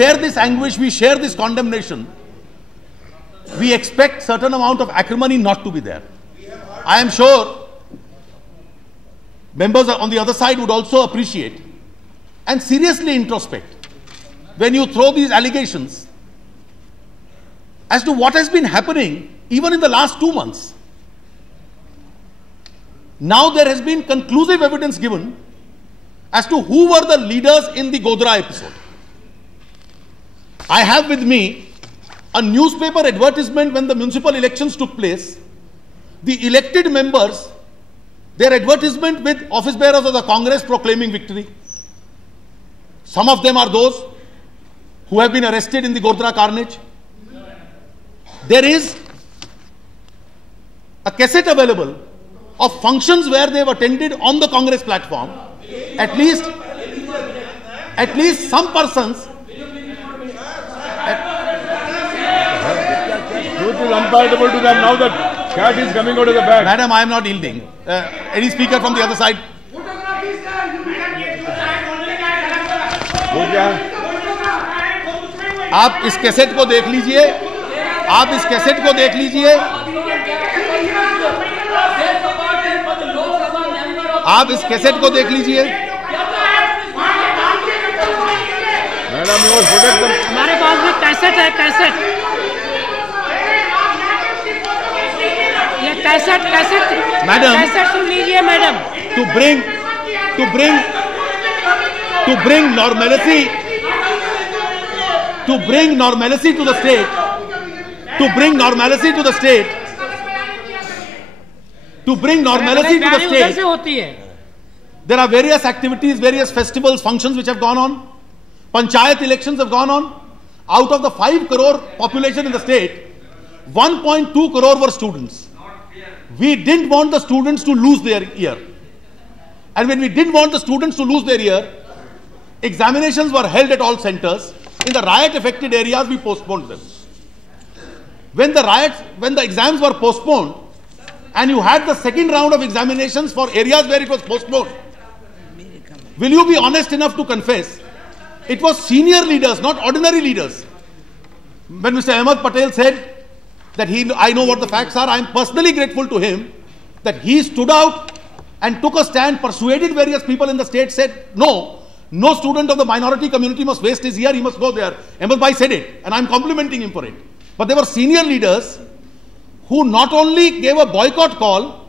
share this anguish, we share this condemnation, we expect certain amount of acrimony not to be there. I am sure members on the other side would also appreciate and seriously introspect when you throw these allegations as to what has been happening even in the last 2 months. Now there has been conclusive evidence given as to who were the leaders in the Godhra episode. I have with me a newspaper advertisement when the municipal elections took place. The elected members, their advertisement with office bearers of the Congress proclaiming victory. Some of them are those who have been arrested in the Godhra carnage. There is a cassette available of functions where they have attended on the Congress platform. At least some persons. Truth is unpardonable to them now that cat is coming out of the bag. Madam, I am not yielding. Any speaker from the other side? आप इस cassette को देख लीजिए. आप इस cassette को देख लीजिए. आप इस कैसेट को देख लीजिए. मैडम, हमारे पास में कैसेट है. कैसेट मैडम, कैसेट सुन लीजिए madam. to bring normalcy to the state, कैसे होती है? There are various activities, various festivals, functions which have gone on. Panchayat elections have gone on. Out of the 5 crore population in the state, 1.2 crore were students. We didn't want the students to lose their year. And when we didn't want the students to lose their year, examinations were held at all centers. In the riot affected areas, we postponed them. When the exams were postponed, and you had the second round of examinations for areas where it was postponed, will you be honest enough to confess it was senior leaders, not ordinary leaders? When Mr. Ahmed Patel said that I know what the facts are, I am personally grateful to him that he stood out and took a stand, persuaded various people in the state, said no student of the minority community must waste his year, he must go there. Ahmed Bhai said it, and I am complimenting him for it. But there were senior leaders who not only gave a boycott call,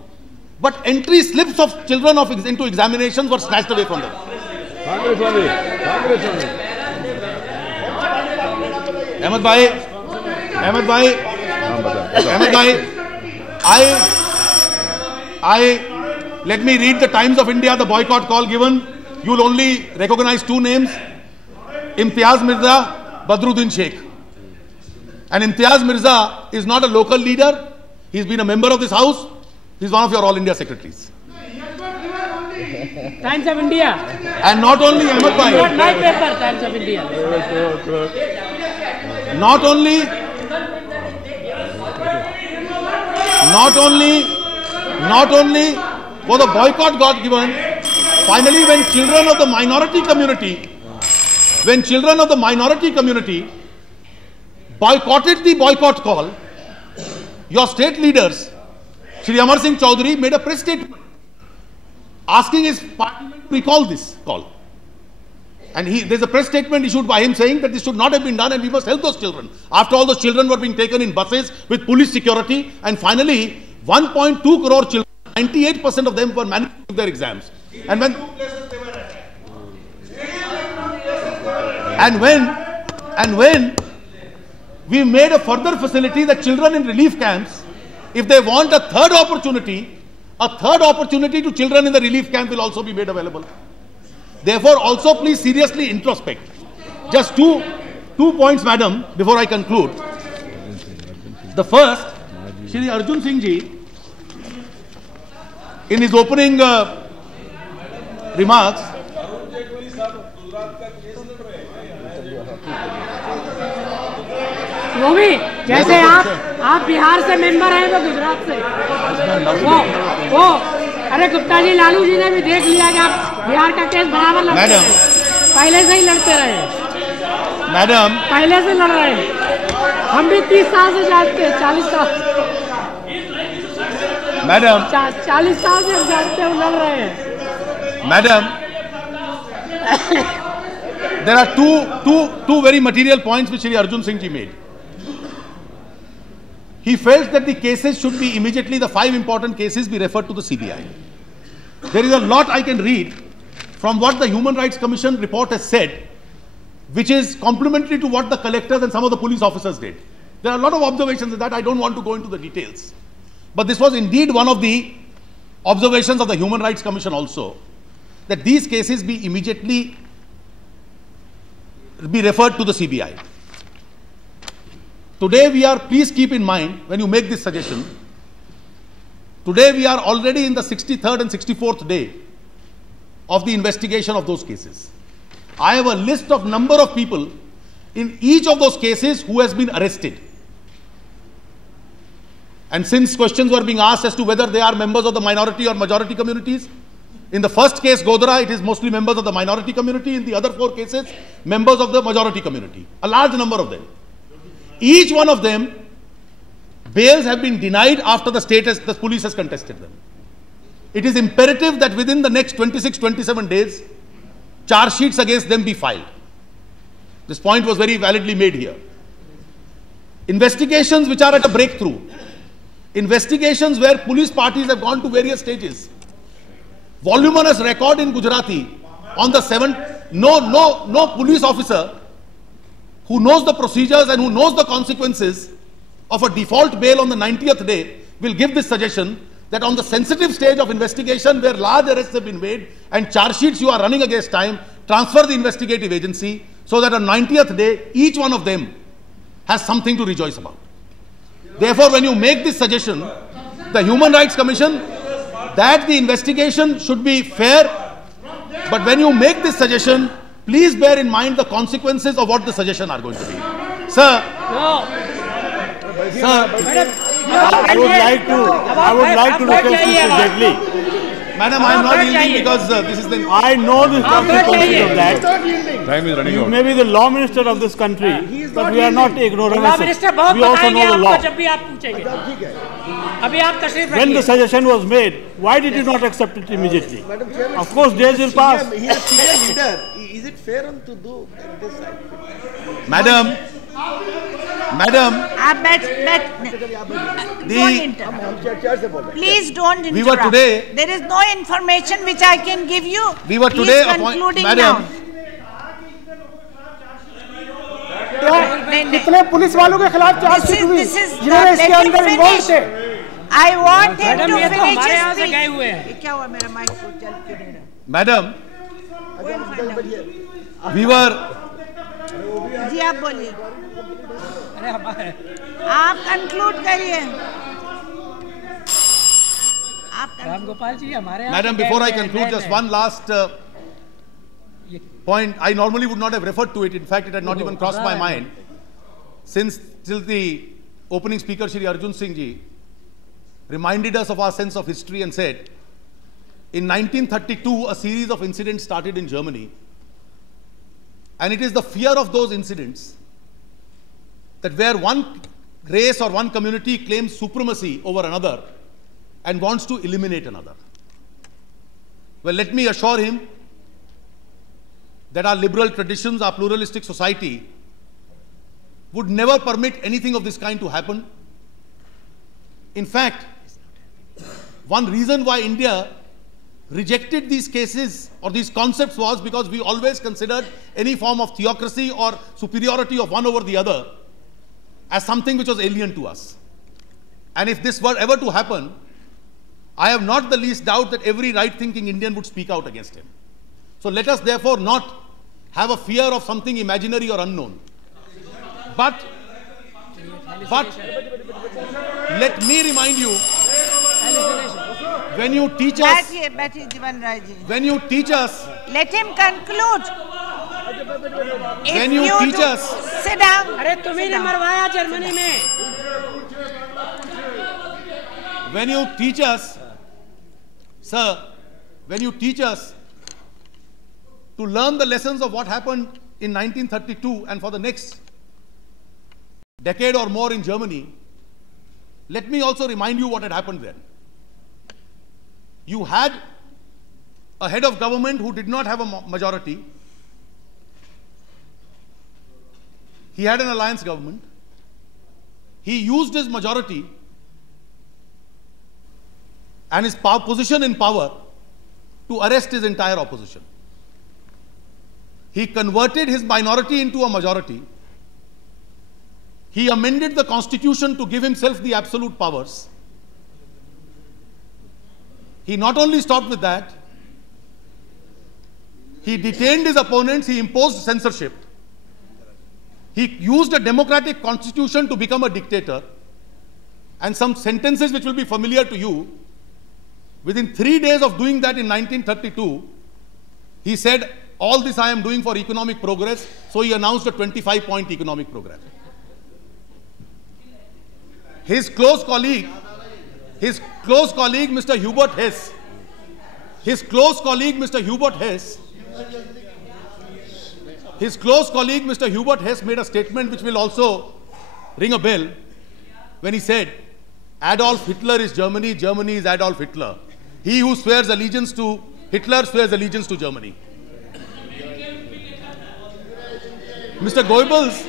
but entry slips of children into examinations were snatched away from them. Ahmed Bhai, let me read the Times of India, the boycott call given. You will only recognize 2 names: Imtiaz Mirza, Badruddin Sheikh. And Imtiaz Mirza is not a local leader. He's been a member of this house. He's one of your All India secretaries. Times of India. And not only Ahmed Bhai. Not my paper, Times of India. Not only was the boycott got given, finally when children of the minority community boycotted the boycott call, your state leaders, Shri Amar Singh Chaudhary, made a press statement asking his parliament to recall this call. And there's a press statement issued by him saying that this should not have been done and we must help those children. After all, those children were being taken in buses with police security, and finally 1.2 crore children, 98% of them were managed to give their exams. And when we made a further facility that children in relief camps, if they want a third opportunity to children in the relief camp will also be made available. Therefore, also please seriously introspect. Just two points, madam, before I conclude. The first, Shri Arjun Singh ji, in his opening remarks, वो भी जैसे आप बिहार से member हैं, वो गुजरात से, वो अरे गुप्ता जी, लालू जी ने भी देख लिया कि आप बिहार का केस बराबर लड़ते रहे, पहले से ही लड़ते रहे। मैडम, पहले से लड़ रहे हैं, हम भी 30 साल से जानते हैं, 40 साल, मैडम, 40 साल से हम जानते हैं, लड़ रहे हैं। Madam, there are two very material points which Shri Arjun Singh ji made. He felt that the cases should be immediately, the 5 important cases be referred to the CBI. There is a lot I can read from what the Human Rights Commission report has said, which is complementary to what the collectors and some of the police officers did. There are a lot of observations in that. I don't want to go into the details. But this was indeed one of the observations of the Human Rights Commission also, that these cases be immediately be referred to the CBI. Today we are, please keep in mind when you make this suggestion, today we are already in the 63rd and 64th day of the investigation of those cases. I have a list of number of people in each of those cases who has been arrested. And since questions were being asked as to whether they are members of the minority or majority communities, in the first case, Godhra, it is mostly members of the minority community. In the other 4 cases, members of the majority community. A large number of them. Each one of them, bails have been denied after the police has contested them. It is imperative that within the next 26-27 days, charge sheets against them be filed. This point was very validly made here. Investigations which are at a breakthrough. Investigations where police parties have gone to various stages. Voluminous record in Gujarati on the 7th. No police officer who knows the procedures and who knows the consequences of a default bail on the 90th day will give this suggestion that on the sensitive stage of investigation where large arrests have been made and charge sheets you are running against time, transfer the investigative agency so that on 90th day each one of them has something to rejoice about. Therefore, when you make this suggestion, the Human Rights Commission, that the investigation should be fair, but when you make this suggestion, please bear in mind the consequences of what the suggestion are going to be. Sir, I would like to request Mr. Jaitley. Madam, I am not yielding because this is the... I know the consequences of that. Time is running You out. may be the law minister of this country, but we are not ignorant. We also know the law. जब भी आप पूछेंगे, अभी आप तशरीफ When the रखिए। suggestion was made, why did you not accept it immediately? Of course, days will pass. He is senior leader. Is it fair to do this? Madam, Please don't interrupt. We were today- There is no information which I can give you. we were He today is concluding Madam, कितने police वालों के खिलाफ chargesheet हुई जिन्होंने इसके अंदर involve थे? I want him madam, to ये तो finish हमारे यहाँ his से speech. गए हुए हैं। ये क्या हुआ मेरा माइक को चल के दे रहा? Madam, Go and find out. we were... जी आप बोलिए, आप कंक्लूड करिए। रामगोपाल जी हमारे यहाँ Madam, से गए before I हुए हैं, conclude, नए just नए। one last point. I normally would not have referred to it. In fact, it had not even crossed my mind. Since till the opening speaker, Shri Arjun Singh ji, reminded us of our sense of history and said, in 1932, a series of incidents started in Germany. And it is the fear of those incidents that where one race or one community claims supremacy over another and wants to eliminate another. Well, let me assure him that our liberal traditions, our pluralistic society would never permit anything of this kind to happen. In fact, one reason why India rejected these cases or these concepts was because we always considered any form of theocracy or superiority of one over the other as something which was alien to us. And if this were ever to happen, I have not the least doubt that every right-thinking Indian would speak out against him. So let us therefore not have a fear of something imaginary or unknown. But let me remind you, when you teach us, बैठिए जीवन Rai ji. when you teach us, Let him conclude. when you teach us, Sit down. अरे तुम्ही ने मरवाया Germany में। when you teach us, sir, when you teach us to learn the lessons of what happened in 1932 and for the next decade or more in Germany, let me also remind you what had happened then. You had a head of government who did not have a majority. He had an alliance government. He used his majority and his position in power to arrest his entire opposition. He converted his minority into a majority. He amended the constitution to give himself the absolute powers. He not only stopped with that, he detained his opponents, he imposed censorship. He used a democratic constitution to become a dictator. And some sentences which will be familiar to you, within 3 days of doing that in 1932, he said, all this I am doing for economic progress. So he announced a 25-point economic program. His close colleague, Mr. Hubert Hess, made a statement which will also ring a bell when he said, Adolf Hitler is Germany, Germany is Adolf Hitler. He who swears allegiance to Hitler swears allegiance to Germany. Mr. Goebbels,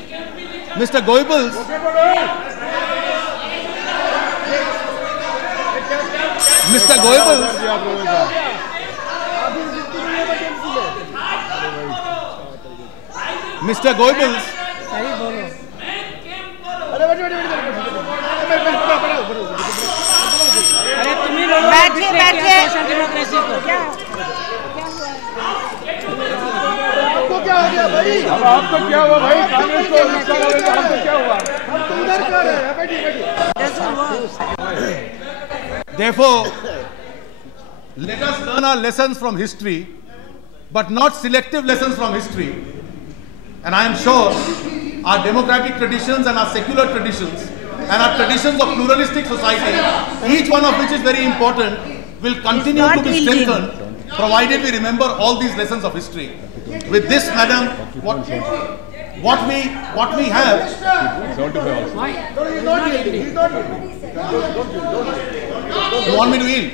अरे तुम्ही लोग social democracy को आपको क्या हो गया भाई? अब आपको क्या हुआ भाई? कांग्रेस को आपको क्या हुआ? हम तो उधर कर रहे हैं, बैठिए। Therefore, let us learn our lessons from history, but not selective lessons from history. And I am sure our democratic traditions and our secular traditions and our traditions of pluralistic society, each one of which is very important, will continue to be strengthened, provided we remember all these lessons of history. With this, madam, what we have. You want me to yield?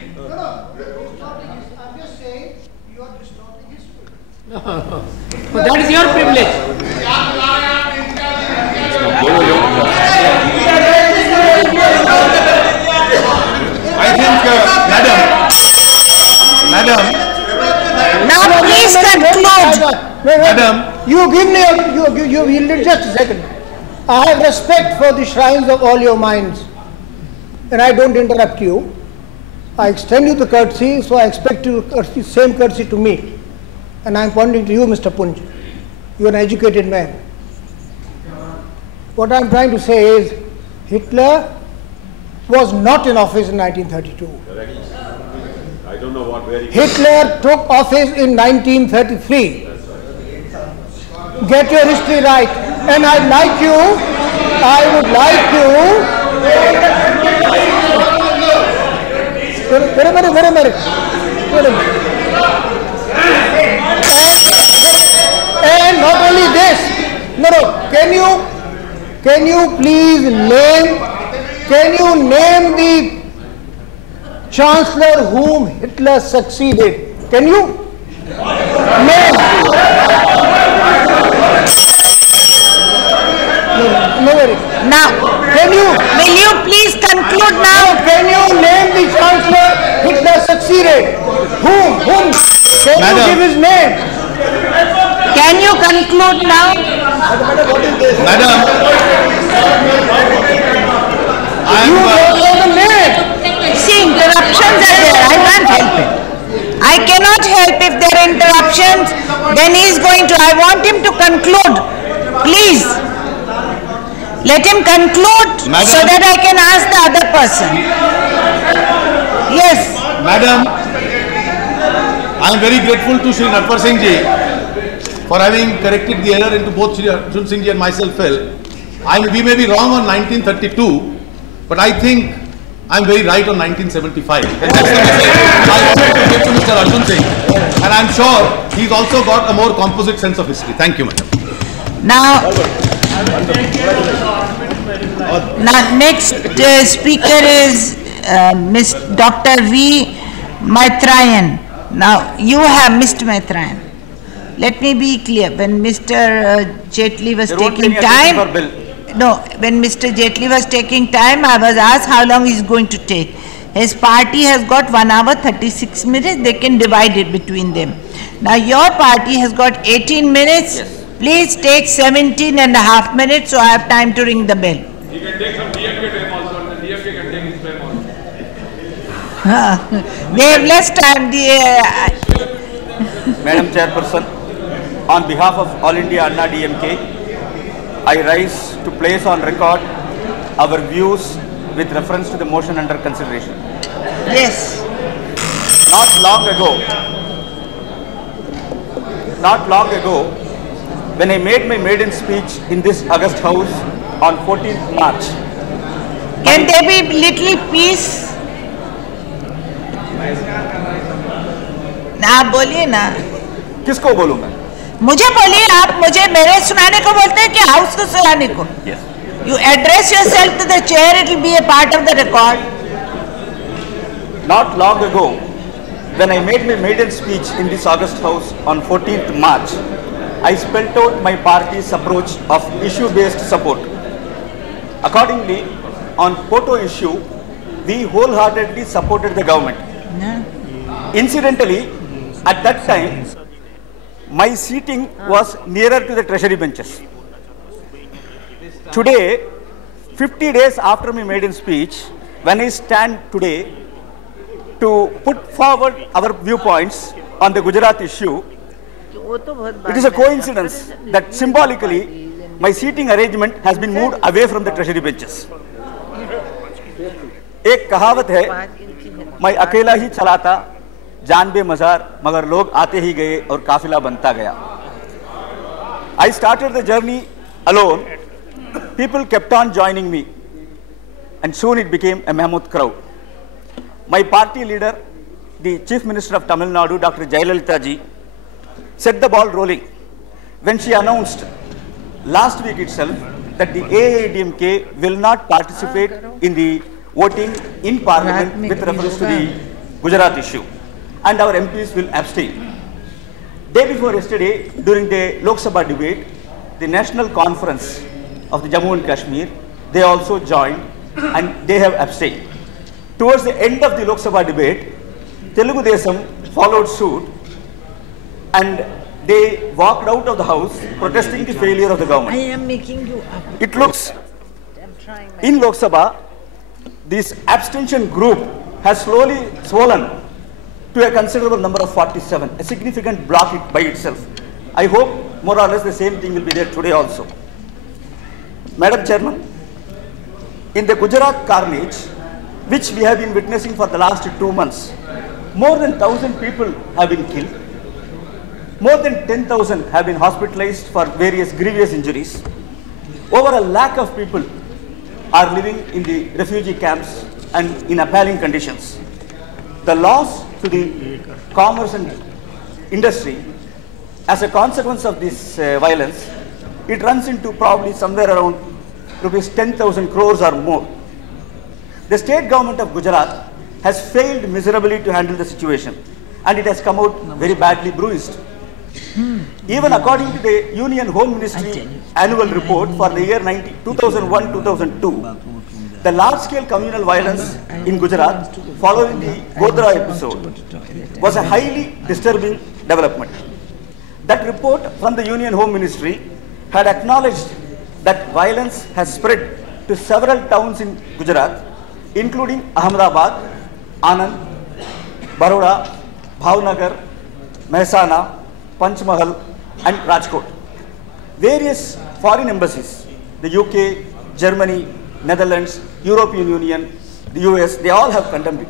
That is your privilege. I think, madam. Now please conclude. Madam. You give me, you yielded just a second. I have respect for the shrines of all your minds, and I don't interrupt you. I extend you the courtesy, so I expect you the same courtesy to me. And I am pointing to you, Mr. Punj. You are an educated man. What I am trying to say is, Hitler was not in office in 1932. I don't know what very. Hitler took office in 1933. Get your history right. And I would like you. Wait a minute. And not only this. No. Can you please name the chancellor whom Hitler succeeded? Can you name? Now, will you please conclude now? Can you name the chancellor Hitler succeeded? Whom? Can you give his name? Can you conclude now? Madam, You don't know the name. See, interruptions are there. I can't help it. I cannot help if there are interruptions. Then he is going to. I want him to conclude. Please. Let him conclude, Madam, so that I can ask the other person. Yes. Madam, I am very grateful to Shri Natwar Singh Ji for having corrected the error into both Shri Arjun Singh Ji and myself fell. We may be wrong on 1932, but I think I am very right on 1975. And that's the message I wanted to give to Mr. Arjun Singh. And I am sure he's also got a more composite sense of history. Thank you, madam. Now next speaker is Miss Dr. V. Maithrayan. Now you have Mr. Maithrayan. Let me be clear. When Mr. Jaitley was taking time, when Mr. Jaitley was taking time, I was asked how long he is going to take. His party has got 1 hour 36 minutes. They can divide it between them. Now your party has got 18 minutes. Yes. Please take 17.5 minutes so I have time to ring the bell. He can take some DFK time also, and the DFK can take his time also. They have less time. Madam Chairperson, on behalf of All India Anna DMK, I rise to place on record our views with reference to the motion under consideration. Yes. Not long ago, when I made my maiden speech in this August House on 14th March. Can there be little peace? आप बोलिए ना. किसको बोलूं मैं? मुझे बोलिए. आप मुझे मेरे सुनाने को बोलते हैं कि हाउस को सुनाने को? Yes. You address yourself to the chair. It will be a part of the record. Not long ago, when I made my maiden speech in this August House on 14th March, I spelled out my party's approach of issue-based support. Accordingly, on Poto issue, we wholeheartedly supported the government. Incidentally, at that time, my seating was nearer to the treasury benches. Today, 50 days after my maiden speech, when I stand today to put forward our viewpoints on the Gujarat issue, it is a coincidence that symbolically my seating arrangement has been moved away from the treasury benches. एक कहावत है, मैं अकेला ही चलाता, जान बे मजार, मगर लोग आते ही गए और काफिला बनता गया. I started the journey alone. People kept on joining me, and soon it became a mammoth crowd. My party leader, the Chief Minister of Tamil Nadu, Dr. Jayalalitha ji, set the ball rolling when she announced last week itself that the AIADMK will not participate in the voting in Parliament with reference to the Gujarat issue, and our MPs will abstain. Day before yesterday, during the Lok Sabha debate, the National Conference of the Jammu and Kashmir, they also joined and they have abstained. Towards the end of the Lok Sabha debate, Telugu Desam followed suit and they walked out of the house protesting the failure of the government. I am making you up. It looks in Lok Sabha, this abstention group has slowly swollen to a considerable number of 47, a significant block by itself. I hope more or less the same thing will be there today also. Madam Chairman, in the Gujarat carnage, which we have been witnessing for the last 2 months, more than 1,000 people have been killed. More than 10,000 have been hospitalized for various grievous injuries. Over 1 lakh of people are living in the refugee camps and in appalling conditions. The loss to the commerce and industry as a consequence of this violence, it runs into probably somewhere around rupees 10,000 crores or more. The state government of Gujarat has failed miserably to handle the situation, and it has come out very badly bruised. Even according to the Union Home Ministry annual report for the year 2001-2002, the large-scale communal violence in Gujarat following the Godhra episode was a highly disturbing development. That report from the Union Home Ministry had acknowledged that violence has spread to several towns in Gujarat, including Ahmedabad, Anand, Baroda, Bhavnagar, Mehsana, Panchmahal and Rajkot. Various foreign embassies, the UK, Germany, Netherlands, European Union, the US, they all have condemned it.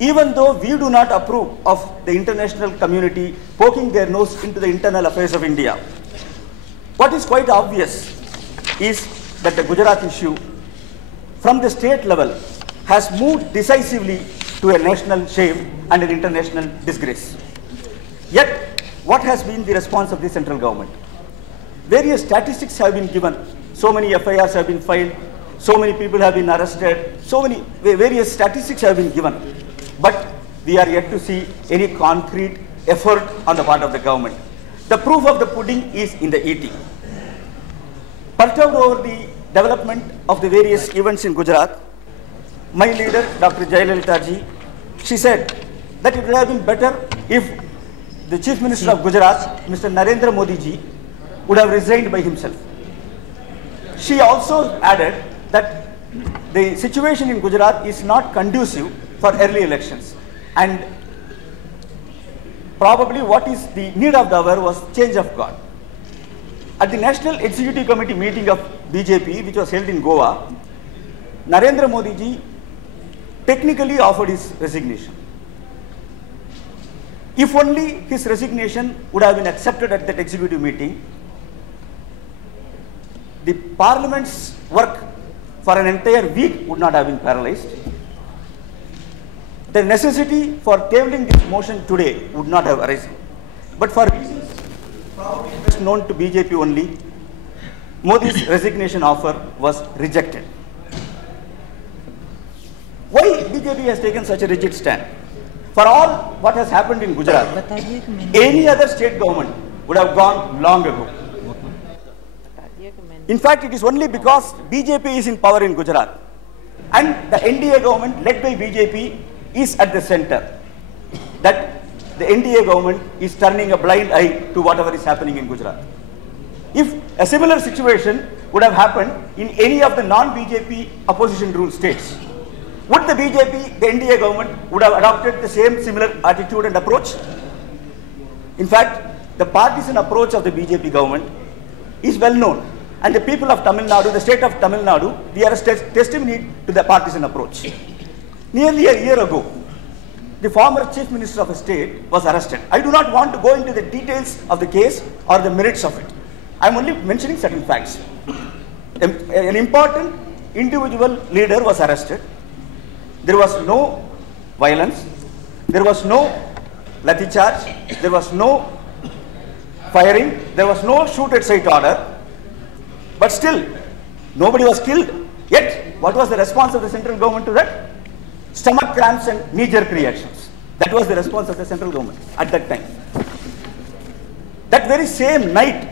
Even though we do not approve of the international community poking their nose into the internal affairs of India, what is quite obvious is that the Gujarat issue from the state level has moved decisively to a national shame and an international disgrace. Yet, what has been the response of the central government? various statistics have been given. So many FIRs have been filed, so many people have been arrested, so many various statistics have been given. But we are yet to see any concrete effort on the part of the government. The proof of the pudding is in the eating. Perturbed over the development of the various events in Gujarat, my leader, Dr. Jayalalitha ji, she said that it would have been better if the Chief Minister of Gujarat, Mr. Narendra Modi ji, would have resigned by himself. She also added that the situation in Gujarat is not conducive for early elections, and probably what is the need of the hour was change of guard. At the National Executive Committee meeting of BJP, which was held in Goa, Narendra Modi ji technically offered his resignation. If only his resignation would have been accepted at that executive meeting, the Parliament's work for an entire week would not have been paralyzed. The necessity for tabling this motion today would not have arisen. But for reasons probably best known to BJP only, Modi's resignation offer was rejected. Why BJP has taken such a rigid stand? For all what has happened in Gujarat, any other state government would have gone long ago. In fact, it is only because BJP is in power in Gujarat and the NDA government led by BJP is at the center that the NDA government is turning a blind eye to whatever is happening in Gujarat. If a similar situation would have happened in any of the non-BJP opposition ruled states, would the BJP, the NDA government, would have adopted the same similar attitude and approach? In fact, the partisan approach of the BJP government is well known. And the people of Tamil Nadu, the state of Tamil Nadu, we are a testimony to the partisan approach. Nearly a year ago, the former chief minister of a state was arrested. I do not want to go into the details of the case or the merits of it. I am only mentioning certain facts. An important individual leader was arrested. There was no violence. There was no lathi charge. There was no firing. There was no shoot at sight order. But still, nobody was killed. Yet, what was the response of the central government to that? Stomach cramps and knee-jerk reactions. That was the response of the central government at that time. That very same night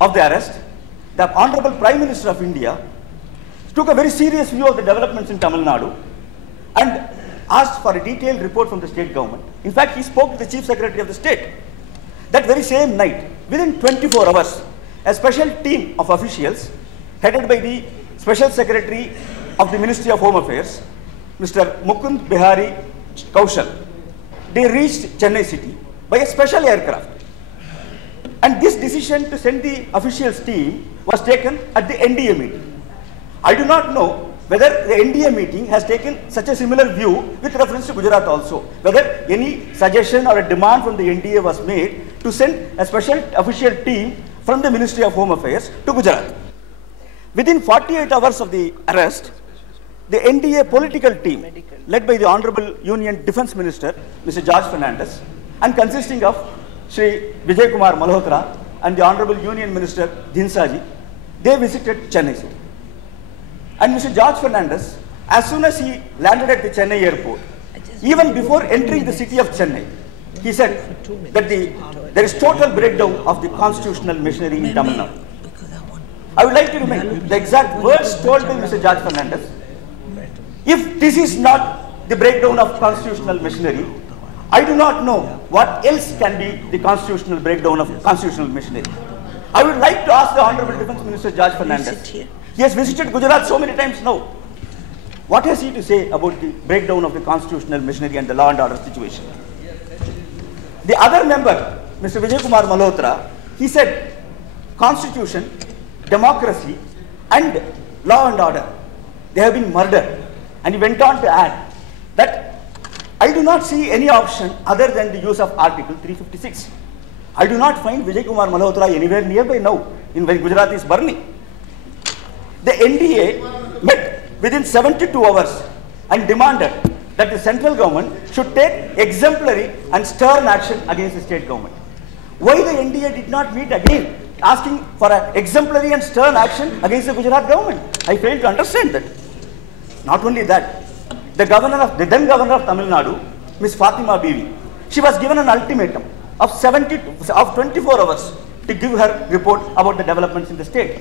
of the arrest, the Honorable Prime Minister of India took a very serious view of the developments in Tamil Nadu and asked for a detailed report from the state government. In fact, he spoke to the Chief Secretary of the state. That very same night, within 24 hours, a special team of officials headed by the Special Secretary of the Ministry of Home Affairs, Mr. Mukund Bihari Kaushal, they reached Chennai city by a special aircraft. And this decision to send the officials team was taken at the NDA meeting. I do not know whether the NDA meeting has taken such a similar view with reference to Gujarat also, whether any suggestion or a demand from the NDA was made to send a special official team from the Ministry of Home Affairs to Gujarat. Within 48 hours of the arrest, the NDA political team, led by the Honorable Union Defence Minister, Mr. George Fernandes, and consisting of Shri Vijay Kumar Malhotra and the Honorable Union Minister Dhinsaji, they visited Chennai city. And Mr. George Fernandes, as soon as he landed at the Chennai airport, even before entering the city of Chennai, he said that there is total breakdown of the constitutional machinery in Tamil Nadu. I would like to remind the exact words told by Mr. George Fernandes. If this is not the breakdown of constitutional machinery, I do not know what else can be the constitutional breakdown of constitutional machinery. I would like to ask the Honorable Defence Minister George Fernandes. He has visited Gujarat so many times now. What has he to say about the breakdown of the constitutional machinery and the law and order situation? The other member, Mr. Vijay Kumar Malhotra, he said, Constitution, democracy and law and order, they have been murdered. And he went on to add that I do not see any option other than the use of Article 356. I do not find Vijay Kumar Malhotra anywhere nearby now, when Gujarat is burning. The NDA met within 72 hours and demanded that the central government should take exemplary and stern action against the state government. Why the NDA did not meet again asking for an exemplary and stern action against the Gujarat government. I fail to understand that. Not only that, the then governor of Tamil Nadu, Ms. Fatima Bibi, she was given an ultimatum of 24 hours to give her report about the developments in the state.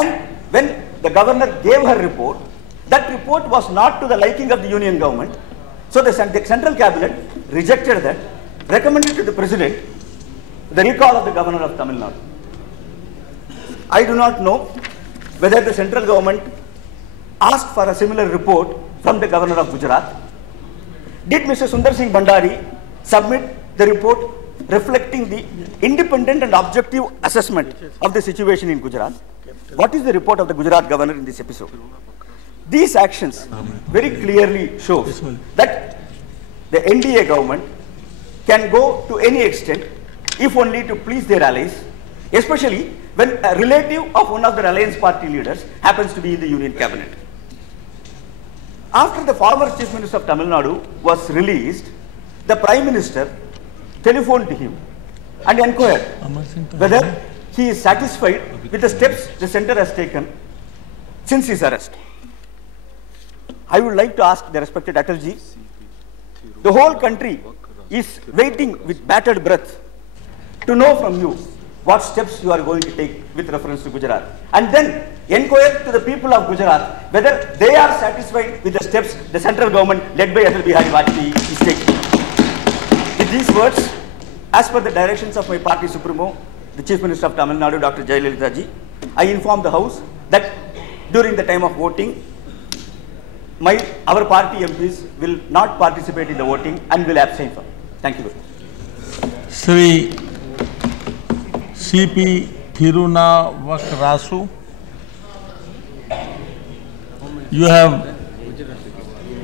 And when the governor gave her report, that report was not to the liking of the union government. So the central cabinet rejected that, recommended to the president the recall of the governor of Tamil Nadu. I do not know whether the central government asked for a similar report from the governor of Gujarat. Did Mr. Sundar Singh Bhandari submit the report reflecting the independent and objective assessment of the situation in Gujarat? What is the report of the Gujarat governor in this episode? These actions very clearly show that the NDA government can go to any extent if only to please their allies, especially when a relative of one of the alliance party leaders happens to be in the union cabinet. After the former Chief Minister of Tamil Nadu was released, the Prime Minister telephoned to him and inquired whether he is satisfied with the steps the centre has taken since his arrest. I would like to ask the respected Atalji, the whole country is waiting with bated breath to know from you what steps you are going to take with reference to Gujarat, and then inquire to the people of Gujarat whether they are satisfied with the steps the central government led by Atal Bihari Vajpayee is taking. With these words, as per the directions of my party supremo, the Chief Minister of Tamil Nadu, Dr. Jayalalitha ji, I inform the House that during the time of voting, our party MPs will not participate in the voting and will abstain from it. Thank you very much. Sri C.P. Thirunavakarasu, you have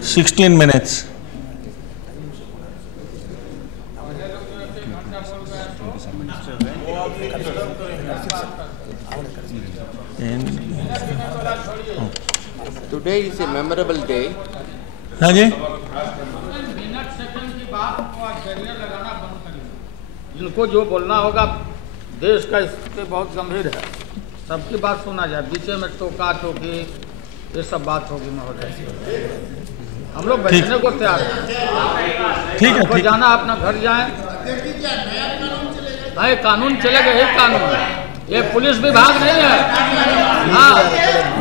16 minutes. Today is a memorable day. हाँ जी? इनको जो बोलना होगा देश का स्थिति बहुत गंभीर है, सबकी बात सुना जाए, बीच में टोका टोकी ये सब बात होगी महोदय। हम लोग बैठने को तैयार हैं। ठीक है, जाना अपना घर जाएं। भाई कानून चलेगा, यही कानून है, ये पुलिस विभाग नहीं है। हाँ,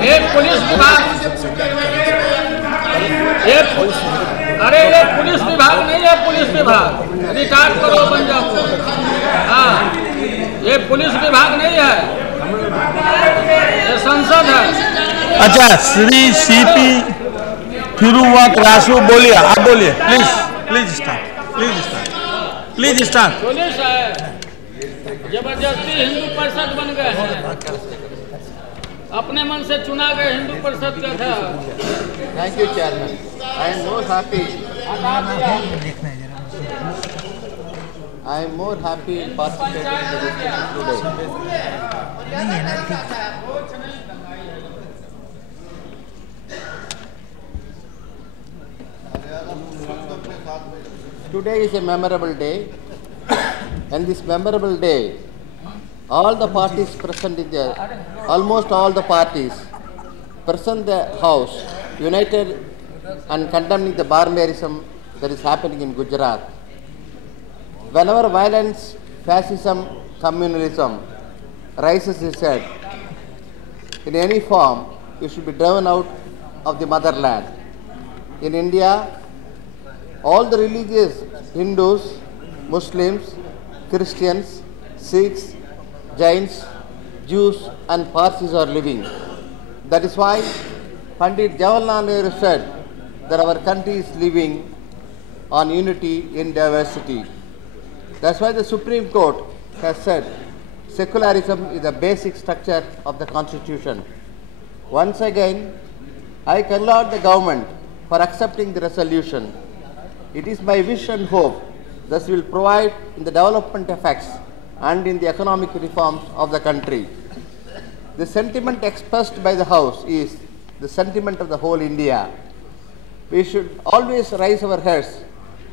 ये पुलिस विभाग, अरे ये पुलिस विभाग नहीं है, पुलिस विभाग रिटायर करो बन जाओ। हाँ, ये पुलिस विभाग नहीं है, ये संसद है। अच्छा, श्री सीपी थिरुवक्रासु बोलिए, आप बोलिए, please start, please start. Police है, जबरदस्ती हिंदू परिषद बन गए हैं, अपने मन से चुना गए हिंदू परिषद का था। Thank you, Chairman. I am more happy. I am more happy in participating in the discussion today. Today is a memorable day, and this memorable day, all the parties present in the, almost all the parties present in the House, united and condemning the barbarism that is happening in Gujarat. Whenever violence, fascism, communalism rises its head in any form, it should be driven out of the motherland. In India, all the religious, Hindus, Muslims, Christians, Sikhs, Jains, Jews and Parsis are living. That is why Pandit Jawaharlal Nehru said that our country is living on unity in diversity. That's why the Supreme Court has said secularism is the basic structure of the Constitution. Once again, I congratulate the government for accepting the resolution. It is my wish and hope that will provide in the development effects and in the economic reforms of the country. The sentiment expressed by the House is the sentiment of the whole India. We should always raise our heads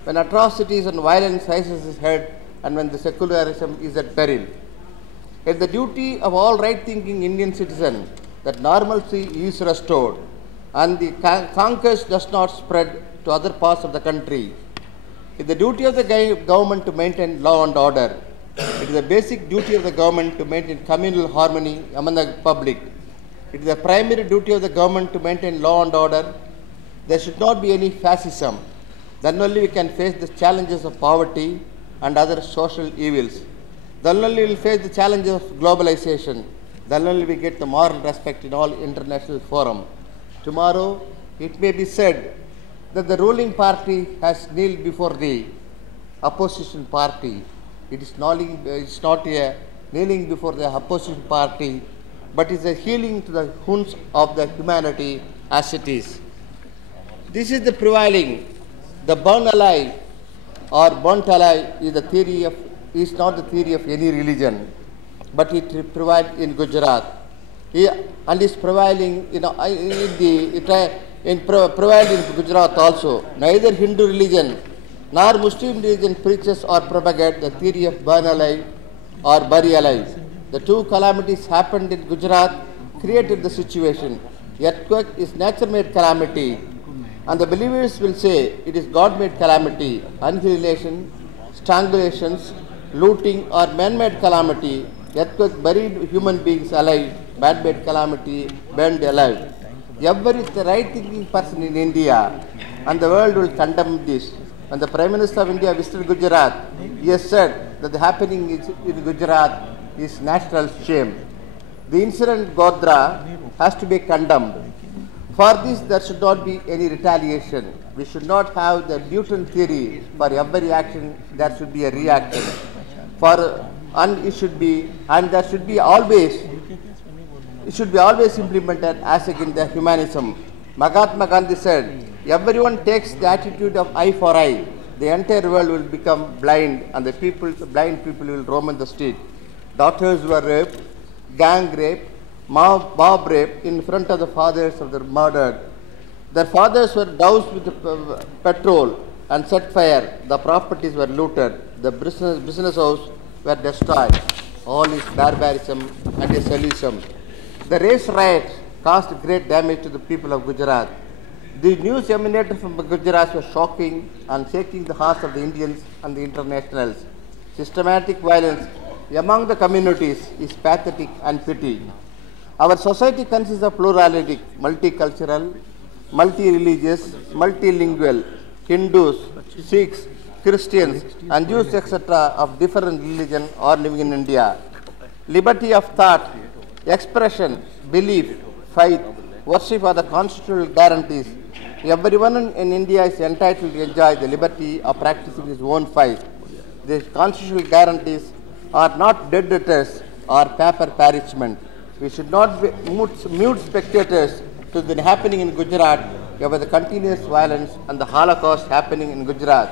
when atrocities and violence rises its head and when the secularism is at peril. It is the duty of all right-thinking Indian citizens that normalcy is restored and the conquest does not spread to other parts of the country. It is the duty of the government to maintain law and order. It is the basic duty of the government to maintain communal harmony among the public. It is the primary duty of the government to maintain law and order. There should not be any fascism. Then only we can face the challenges of poverty and other social evils. Then only we will face the challenges of globalization. Then only we get the moral respect in all international forums. Tomorrow, it may be said that the ruling party has kneeled before the opposition party. It is not a kneeling before the opposition party, but is a healing to the wounds of the humanity as it is. This is the prevailing. The burn alive or burnt alive is the theory of is not the theory of any religion, but it prevailed in Gujarat, and is prevailing prevailed in Gujarat also. Neither Hindu religion nor Muslim religion preaches or propagates the theory of burn alive or bury alive. The two calamities happened in Gujarat, created the situation. Earthquake is nature-made calamity, and the believers will say it is God-made calamity. Annihilation, strangulations, looting or man-made calamity. Earthquake buried human beings alive, man-made calamity burned alive. Every right-thinking person in India and the world will condemn this. When the Prime Minister of India visited Gujarat, he has said that the happening in Gujarat is national shame. The incident Godhra has to be condemned. For this, there should not be any retaliation. We should not have the Newton theory. For every action, there should be a reaction. There should be always implemented as against the humanism. Mahatma Gandhi said, everyone takes the attitude of eye for eye. The entire world will become blind, and the blind people will roam in the street. Daughters were raped, gang rape, mob rape in front of the fathers of the murdered. Their fathers were doused with petrol and set fire. The properties were looted. The business house were destroyed. All is barbarism and a solution. The race riots caused great damage to the people of Gujarat. The news emanated from Gujarat was shocking and shaking the hearts of the Indians and the internationals. Systematic violence among the communities is pathetic and pity. Our society consists of pluralistic, multicultural, multi-religious, multilingual, Hindus, Sikhs, Christians and Jews etc. of different religion are living in India. Liberty of thought, expression, belief, faith, worship are the constitutional guarantees. Everyone in India is entitled to enjoy the liberty of practicing his own faith. These constitutional guarantees are not dead letters or paper parchment. We should not be mute spectators to the happening in Gujarat about the continuous violence and the Holocaust happening in Gujarat.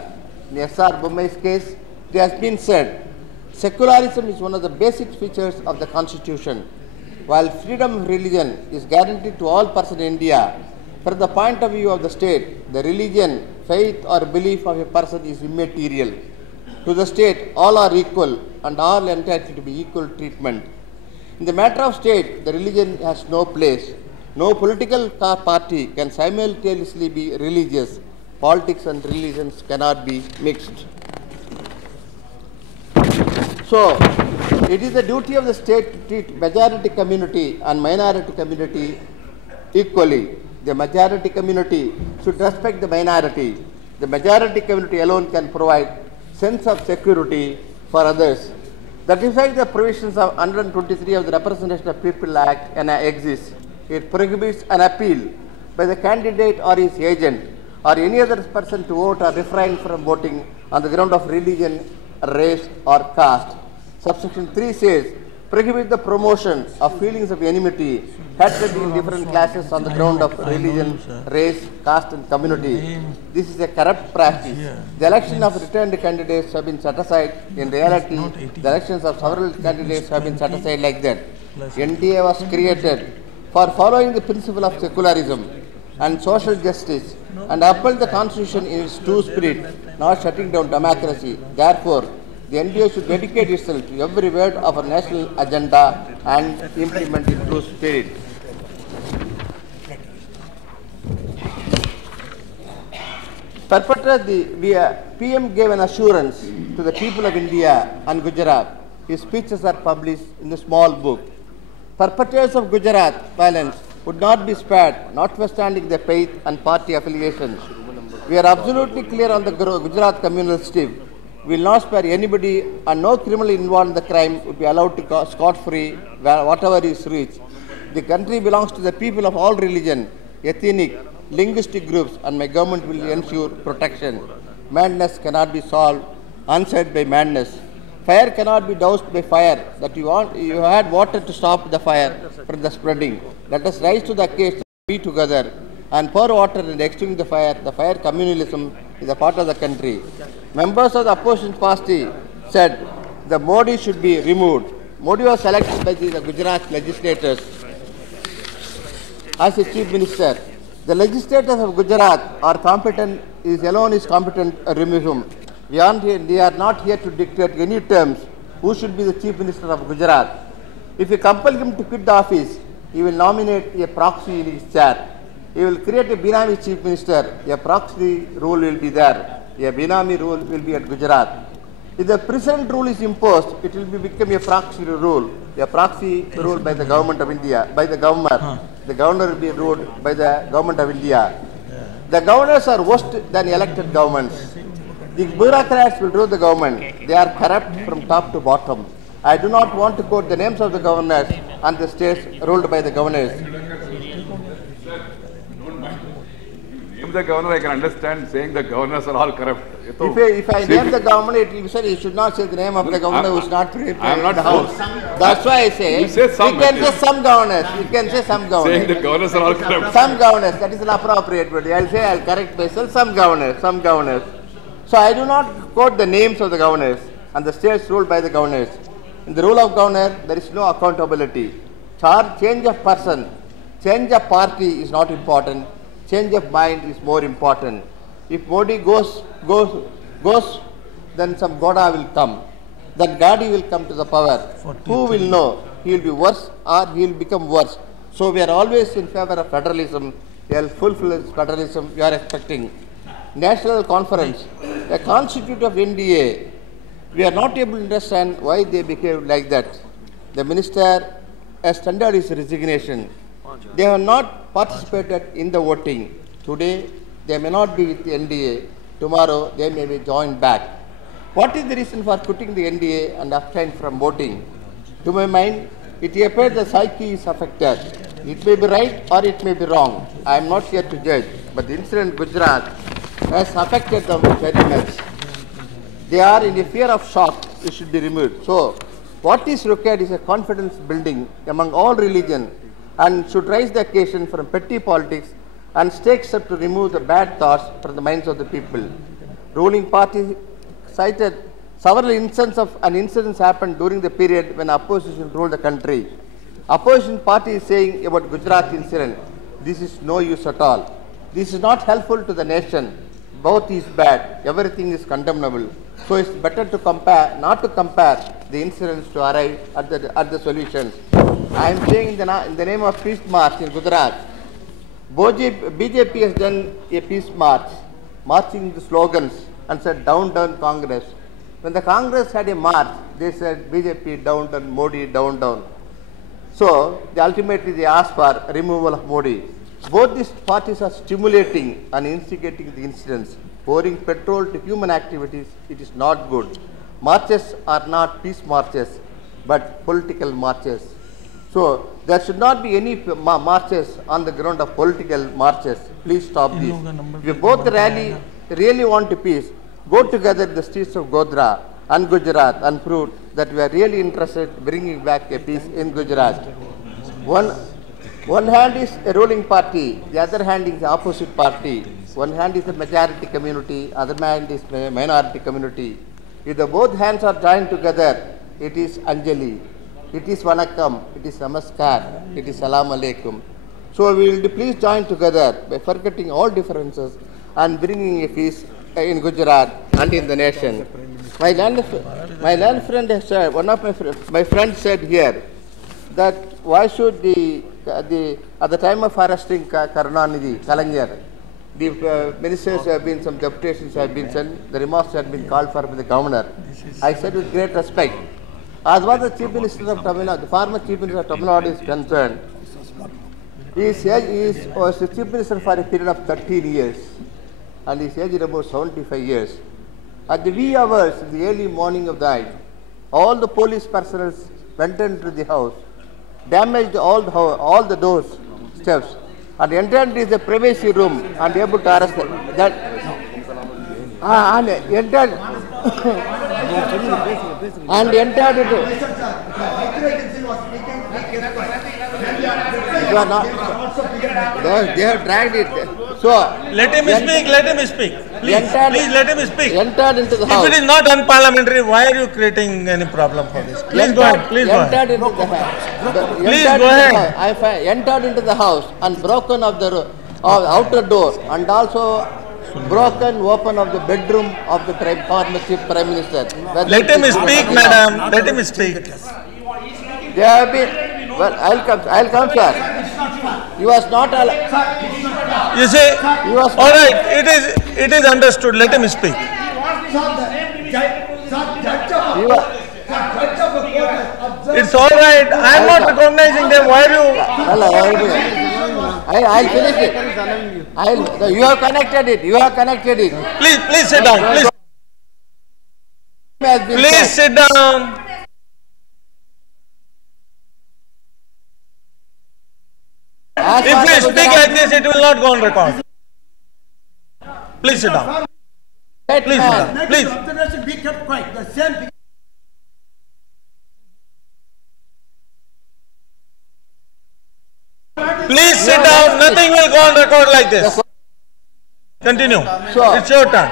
In S.R. Bommai's case, it has been said, secularism is one of the basic features of the Constitution. While freedom of religion is guaranteed to all persons in India, from the point of view of the state, the religion, faith or belief of a person is immaterial. To the state, all are equal and all entitled to be equal treatment. In the matter of state, the religion has no place. No political party can simultaneously be religious. Politics and religions cannot be mixed. So, it is the duty of the state to treat majority community and minority community equally. The majority community should respect the minority. The majority community alone can provide sense of security for others. That is why the provisions of 123 of the Representation of People Act exists. It prohibits an appeal by the candidate or his agent or any other person to vote or refrain from voting on the ground of religion, race or caste. Subsection 3 says, prohibit the promotion of feelings of enmity, hatred in different classes on the ground of religion, race, caste and community. This is a corrupt practice. The election of returned candidates have been set aside. In reality, the elections of several candidates have been set aside like that. NDA was created for following the principle of secularism and social justice and uphold the Constitution in its true spirit, not shutting down democracy. Therefore, The NDA should dedicate itself to every word of our national agenda and implement it true spirit. PM gave an assurance to the people of India and Gujarat. His speeches are published in the small book. Perpetrators of Gujarat violence would not be spared, notwithstanding their faith and party affiliations. We are absolutely clear on the Gujarat communal stive. We will not spare anybody, and no criminal involved in the crime would be allowed to go scot-free whatever is reached. The country belongs to the people of all religion, ethnic, linguistic groups, and my government will ensure protection. Madness cannot be solved unsaid by madness. Fire cannot be doused by fire. That you had water to stop the fire from the spreading. Let us rise to the occasion, be together, and pour water and extinguish the fire. The fire communalism is a part of the country. Members of the opposition party said the Modi should be removed. Modi was selected by the Gujarat legislators as the chief minister. The legislators of Gujarat are competent, alone is competent, remove him. We are not here to dictate any terms who should be the chief minister of Gujarat. If you compel him to quit the office, he will nominate a proxy in his chair. He will create a Binami chief minister. A proxy rule will be there. A Binami rule will be at Gujarat. If the present rule is imposed, it will become a proxy rule. A proxy rule by the government of India, by the governor. The governor will be ruled by the government of India. The governors are worse than elected governments. The bureaucrats will rule the government. They are corrupt from top to bottom. I do not want to quote the names of the governors and the states ruled by the governors. If the governor, I can understand saying the governors are all corrupt. If I name the governor, it will be said you should not say the name of the governor who is not in the house. That's why I say, we can say some governors. We can say some governors. Saying the governors are all corrupt. Some governors, that is an appropriate word. I'll correct myself, some governors. So I do not quote the names of the governors and the states ruled by the governors. In the rule of governor, there is no accountability. Change of person, change of party is not important. Change of mind is more important. If Modi goes, then some Goda will come. Then Gadi will come to the power. Who will know? He will be worse or he will become worse. So we are always in favor of federalism. We will fulfill federalism we are expecting. National Conference, a constituent of NDA, we are not able to understand why they behave like that. The minister has tendered his resignation. They have not participated in the voting. Today, they may not be with the NDA. Tomorrow, they may be joined back. What is the reason for quitting the NDA and abstain from voting? To my mind, it appears the psyche is affected. It may be right or it may be wrong. I am not here to judge, but the incident in Gujarat has affected them very much. They are in a fear of shock. It should be removed. So, what is required is a confidence building among all religions and should raise the occasion from petty politics and take steps to remove the bad thoughts from the minds of the people. Ruling party cited several incidents happened during the period when opposition ruled the country. Opposition party is saying about Gujarat incident, this is no use at all. This is not helpful to the nation. Both is bad. Everything is condemnable. So it's better to compare, not to compare the incidents to arrive at the solutions. I am saying in the name of peace march in Gujarat, BJP has done a peace march, marching the slogans and said down, down Congress. When the Congress had a march, they said BJP down, down, Modi down, down. So ultimately they asked for removal of Modi. Both these parties are stimulating and instigating the incidents. Pouring petrol to human activities, it is not good. Marches are not peace marches, but political marches. So there should not be any marches on the ground of political marches. Please stop this. If you both really want peace, go together in the streets of Godhra and Gujarat and prove that we are really interested in bringing back a peace in Gujarat. One hand is a ruling party, the other hand is the opposite party. One hand is the majority community, other hand is the minority community. If the both hands are joined together, it is Anjali, it is Vanakkam, it is Namaskar, it is Salam Alaikum. So we will please join together by forgetting all differences and bringing a peace in Gujarat and in the nation. My land My learned friend has said, one of my friends said here that why should at the time of arresting Karunanidhi, Kalaignar, the ministers have been, some deputations have been sent, the remarks have been called for by the governor. I said with great respect, as far as the Chief Minister of Tamil Nadu, the former Chief Minister of Tamil Nadu is concerned, he was the Chief Minister for a period of 13 years and he is aged about 75 years. At the wee hours in the early morning of the night, all the police personnel went into the house, damaged all the doors, steps, and entered into the privacy room and able to arrest them. And entered into. They have dragged it. So let him speak. Let him speak. Please let him speak. Entered into the house. If it is not unparliamentary, why are you creating any problem for this? Please go ahead. Please go ahead. Into the house. Please go ahead. I entered into the house and broken of the outer door and also broken open of the bedroom of the former Chief Prime Minister. Let him speak, madam. Let him speak. They have been. Well, I'll come, sir. He was not allowed. You see, all right, it is understood. Let him speak. It's all right. I am not recognizing them. Why are you? I'll finish it. You have connected it. You have connected it. Please sit down. Please sit down. If you speak like this, it will not go on record. Please sit down. Please sit down. Please. Be kept quiet. The same. Please sit down. Nothing will go on record like this. Continue. It's your turn.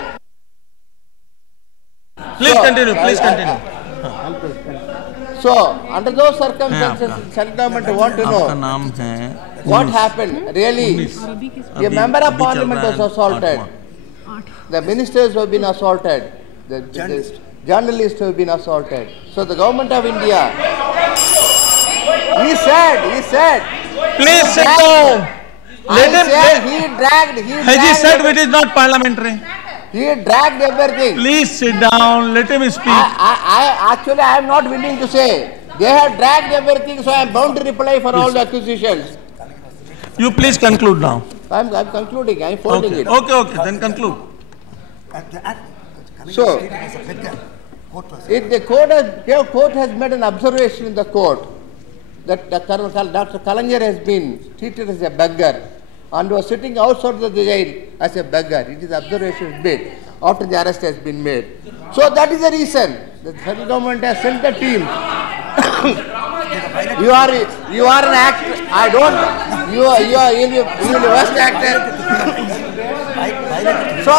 Please continue. Please continue. So, under those circumstances, central government want to know what happened. Really, a member of parliament was assaulted. The ministers have been assaulted. The journalists have been assaulted. So, the government of India, he said. Please sit down. He dragged. He said it is not parliamentary. He dragged everything. Please sit down. Let him speak. I am not willing to say. They have dragged everything, so I am bound to reply for all the accusations. You please conclude now. I am concluding. I am folding it. Okay. Then conclude. So, if the court has made an observation in the court that Dr. Kalaignar has been treated as a beggar and was sitting outside the jail as a beggar. It is observation made after the arrest has been made. So that is the reason the central government has sent the team. You are an actor. I don't. You are the worst actor. So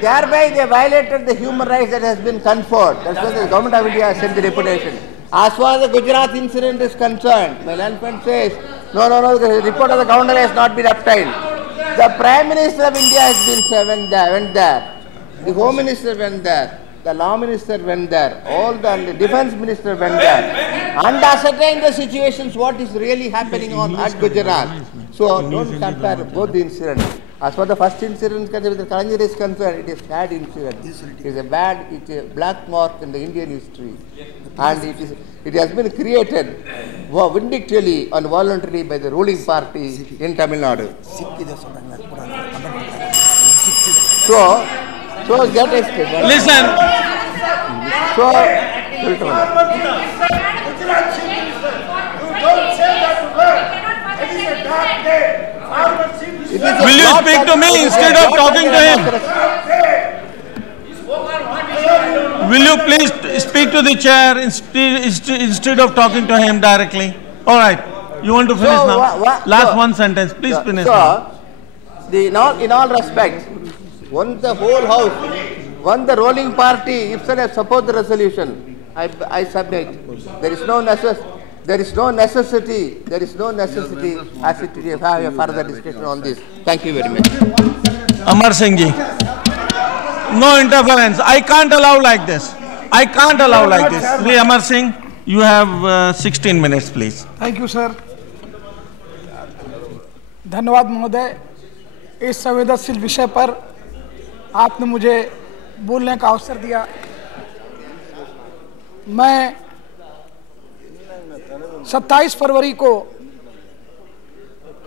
thereby they violated the human rights that has been conferred. That's why the government of India has sent the reputation. As far as the Gujarat incident is concerned, my land friend says, no, the report of the governor has not been obtained. The Prime Minister of India has been went there. The Home Minister went there. The Law Minister went there. All the Defence Minister went there. And ascertain the situations, what is really happening at Gujarat. So don't compare both the incidents. As for the first incident, the Kalaignar is concerned, it is a bad incident. It's a black mark in the Indian history. And it has been created vindictively and voluntarily by the ruling party in Tamil Nadu. So get it. Listen. Will you speak to me instead of talking to him? Will you please speak to the chair instead of talking to him directly? All right. You want to finish now? Last one sentence. Please finish now. In all respects, once the whole house, once the ruling party, if they support the resolution, I submit. There is no necessity as it to have a further discussion on this. Thank you very much. Amar Singh ji. No interference. I can't allow like this. I can't allow like this. Sri Amar Singh, you have 16 minutes, please. Thank you, sir. धन्यवाद महोदय, इस संवेदनशील विषय पर आपने मुझे बोलने का अवसर दिया। मैं 27 फरवरी को